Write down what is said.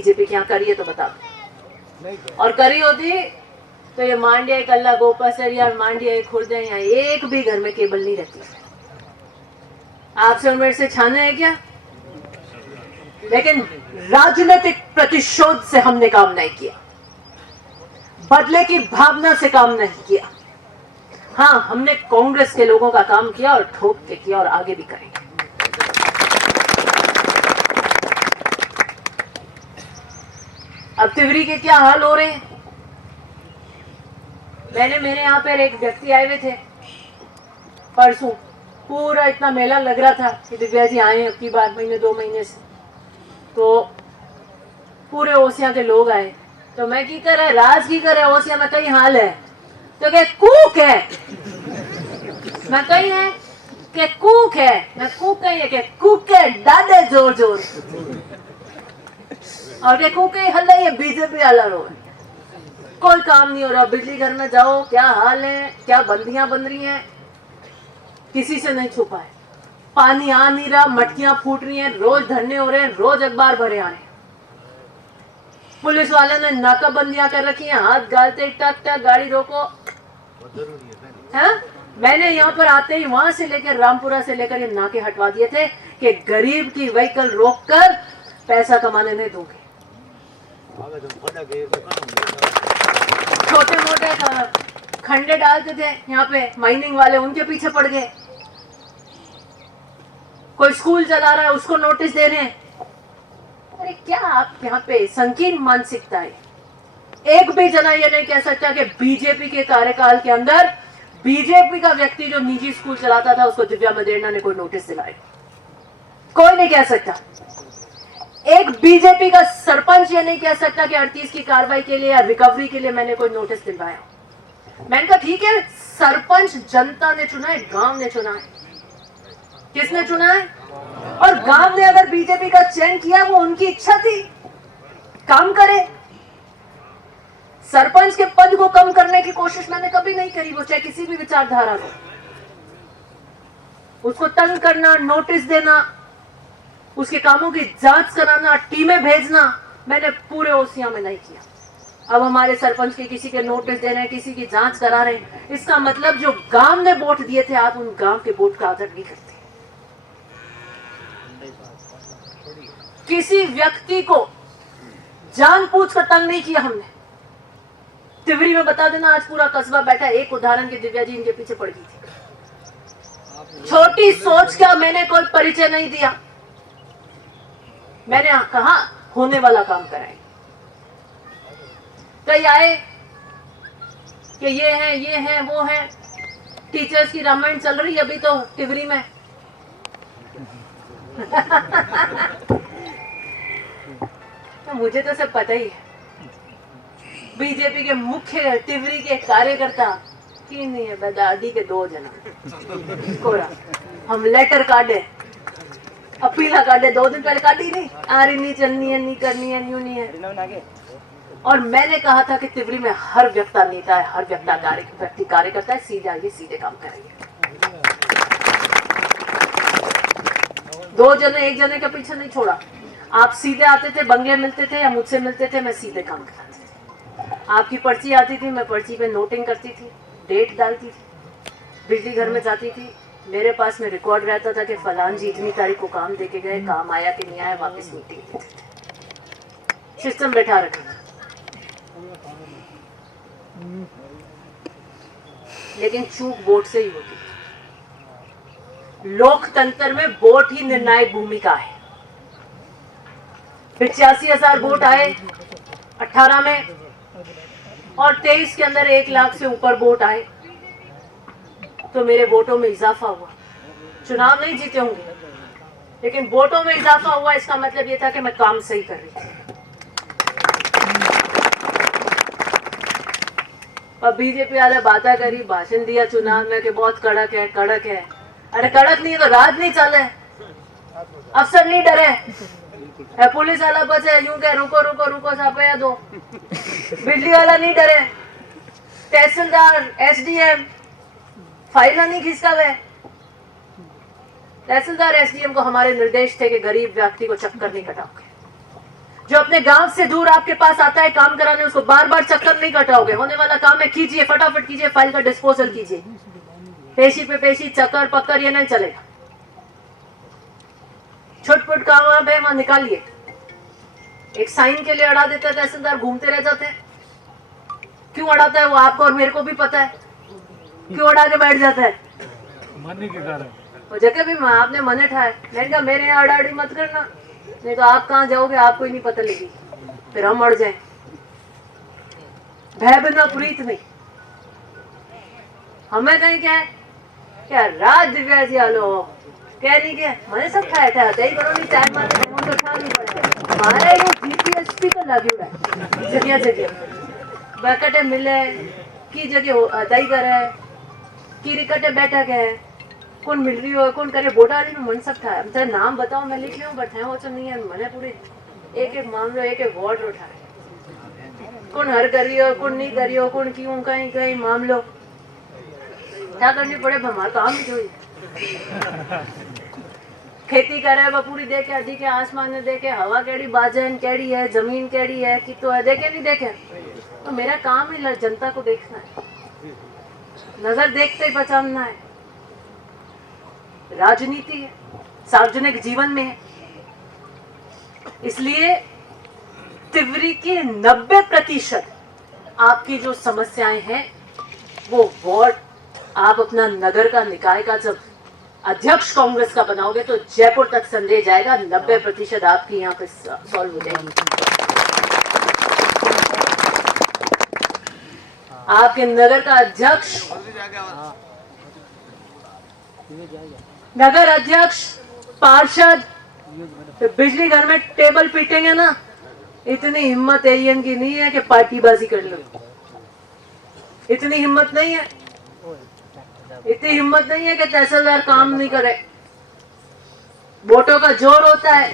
BJP के यहाँ करी है तो बता दो, और करी होती तो ये मांडिया कल्ला गोपासरिया और मांडिया खुर्द यहाँ एक भी घर में केबल नहीं रहती। आपसे और मेरे से छाने है क्या? लेकिन राजनीतिक प्रतिशोध से हमने काम नहीं किया, बदले की भावना से काम नहीं किया। हाँ, हमने कांग्रेस के लोगों का काम किया और ठोक के किया और आगे भी करेंगे। अब तिवरी के क्या हाल हो रहे हैं? मेरे यहाँ पर एक व्यक्ति आए हुए थे परसों, पूरा इतना मेला लग रहा था कि दिव्या जी आए अब की बार महीने 2 महीने से, तो पूरे ओसिया के लोग आए। तो मैं की कर रहा राज की कर रहा ओसिया में कई हाल है, तो क्या कूक है? मैं कही है कि कूक है, मैं कूक कही है कि कूक है दादे जोर जोर, और के कूक हल्ला ये बीजेपी वाला रो, कोई काम नहीं हो रहा। बिजली घर में जाओ, क्या हाल है, क्या बंदियां बन रही हैं, किसी से नहीं छुपा है। पानी आ नहीं रहा, मटकियां फूट रही हैं, रोज धरने हो रहे हैं, रोज अखबार भरे आ रहे हैं। पुलिस वाले ने नाकाबंदियां कर रखी हैं, हाथ गालते टक टक गाड़ी रोको है। मैंने यहाँ पर आते ही वहां से लेकर रामपुरा से लेकर ये नाके हटवा दिए थे कि गरीब की व्हीकल रोककर पैसा कमाने नहीं दोगे। छोटे मोटे खंडे डालते थे यहाँ पे माइनिंग वाले, उनके पीछे पड़ गए। कोई स्कूल चला रहा है उसको नोटिस दे रहे हैं। अरे क्या आप यहाँ पे संकीर्ण मानसिकता है। एक भी जना ये नहीं कह सकता कि बीजेपी के कार्यकाल के अंदर बीजेपी का व्यक्ति जो निजी स्कूल चलाता था उसको दिव्या मदेरणा ने कोई नोटिस दिलाया, कोई नहीं कह सकता। एक बीजेपी का सरपंच ये नहीं कह सकता कि 38 की कार्रवाई के लिए या रिकवरी के लिए मैंने कोई नोटिस दिलवाया। मैंने कहा ठीक है, सरपंच जनता ने चुना है, गांव ने चुना है। किसने चुना है? और गांव ने अगर बीजेपी का चयन किया, वो उनकी इच्छा थी, काम करे। सरपंच के पद को कम करने की कोशिश मैंने कभी नहीं करी, वो चाहे किसी भी विचारधारा को। उसको तंग करना, नोटिस देना, उसके कामों की जांच कराना, टीमें भेजना, मैंने पूरे ओसिया में नहीं किया। अब हमारे सरपंच के किसी के नोटिस दे रहे हैं, किसी की जांच करा रहे हैं, इसका मतलब जो गांव ने वोट दिए थे, आप उन गांव के वोट का आदर नहीं करते। किसी व्यक्ति को जानबूझकर तंग नहीं किया हमने। तिवरी में बता देना, आज पूरा कस्बा बैठा, एक उदाहरण के दिव्या जी इनके पीछे पड़ गई थी। छोटी सोच का मैंने कोई परिचय नहीं दिया। मैंने कहा होने वाला काम कराए। कई आए कि ये है वो है। टीचर्स की रामायण चल रही है अभी तो तिवरी में। तो मुझे तो सब पता ही है। बीजेपी के मुख्य तिवरी के कार्यकर्ता 3 नहीं है, बदादी के 2 जना कोरा। हम लेटर काटे, अपीला काटे, 2 दिन पहले काटी नहीं, आ रही नहीं, चलनी है, नहीं करनी है, यूं नहीं है। और मैंने कहा था कि तिवरी में हर व्यक्ति नेता है, हर व्यक्ति कार्यकर्ता है, सीधे आइए, सीधे काम करेंगे। 2 जने 1 जने के पीछे नहीं छोड़ा। आप सीधे आते थे, बंगले मिलते थे या मुझसे मिलते थे, मैं सीधे काम कराती थी। आपकी पर्ची आती थी, मैं पर्ची पे नोटिंग करती थी, डेट डालती थी। बिजली घर में जाती थी, मेरे पास में रिकॉर्ड रहता था कि फलान जी इतनी तारीख को काम दे के गए, काम आया कि नहीं आया, वापस मीटिंग देते थे। सिस्टम बैठा रखा था। लेकिन चूक वोट से ही होती है। लोकतंत्र में वोट ही निर्णायक भूमिका है। 85,000 वोट आए 18 में, और 23 के अंदर 1 लाख से ऊपर वोट आए, तो मेरे वोटों में इजाफा हुआ। चुनाव नहीं जीते होंगे, लेकिन वोटों में इजाफा हुआ। इसका मतलब यह था कि मैं काम सही कर रही थी। अब बीजेपी वाले बातें करी, भाषण दिया चुनाव में कि बहुत कड़क है, कड़क है। अरे कड़क नहीं है तो राज नहीं चले, अफसर नहीं डरे, पुलिस वाला बचे यूं कह रुको रुको रुको छापे दो। बिजली वाला नहीं डरे, तहसीलदार एसडीएम फाइल नहीं खींचता हुए। तहसीलदार एसडीएम को हमारे निर्देश थे कि गरीब व्यक्ति को चक्कर नहीं कटाओगे। जो अपने गांव से दूर आपके पास आता है काम कराने, उसको बार बार चक्कर नहीं कटाओगे, होने वाला काम है, कीजिए, फटाफट कीजिए, फाइल का डिस्पोजल कीजिए। पेशी पे पेशी, चक्कर पक्कर ये नहीं चलेगा। छुटपुट काम है वहां निकालिए। एक साइन के लिए अड़ा देता है तहसीलदार, घूमते रह जाते हैं। क्यों अड़ाता है वो आपको और मेरे को भी पता है, क्यों अड़ा के बैठ जाता है, मनी के कारण। वो जगह भी आपने मने ठाए, मैंने कहा मेरे यहाँ अड़ाड़ी मत करना, नहीं तो आप कहाँ जाओगे आपको ही नहीं पता लगी, फिर हम अड़ जाए। भय बिना प्रीत नहीं। हमें कहीं क्या है, क्या रात दिव्या जी आलो कह नहीं के मैंने सब खाया था, ही करो नहीं, चाय मारे तो खा नहीं पड़ेगा। हमारा ये जीपीएसपी तो लगी हुआ है जगह जगह, बैकटे मिले की जगह दही करे की रिकटे बैठक है, कौन मिल रही हो, कौन करे बोटा रही मन सब था। चाहे नाम बताओ मैं लिख लूँ, बट है वो तो नहीं है। मैंने पूरी एक एक मामलो, एक एक वार्ड उठाए, कौन हर करी हो, कौन नहीं करी हो, कौन क्यों कहीं कहीं मामलो क्या करनी पड़े, हमारा काम ही जो खेती करे वो पूरी देखे, अड्डी के आसमान में देखे, हवा केड़ी बाजन केड़ी है, जमीन केड़ी है कि तो है, देखे नहीं देखे, तो मेरा काम ही जनता को देखना है, नजर देखते ही बचाना है। राजनीति है, सार्वजनिक जीवन में है, इसलिए तिवरी के 90% आपकी जो समस्याएं हैं वो वार्ड, आप अपना नगर का निकाय का जब अध्यक्ष कांग्रेस का बनाओगे तो जयपुर तक संदेश जाएगा, 90% आपकी यहाँ पे सॉल्व हो जाएगी। आपके नगर का अध्यक्ष, नगर अध्यक्ष, पार्षद बिजली घर में टेबल पीटेंगे ना, इतनी हिम्मत एरियन की नहीं है कि पार्टीबाजी कर लो, इतनी हिम्मत नहीं है, इतनी हिम्मत नहीं है कि तहसीलदार काम नहीं करे। वोटों का जोर होता है,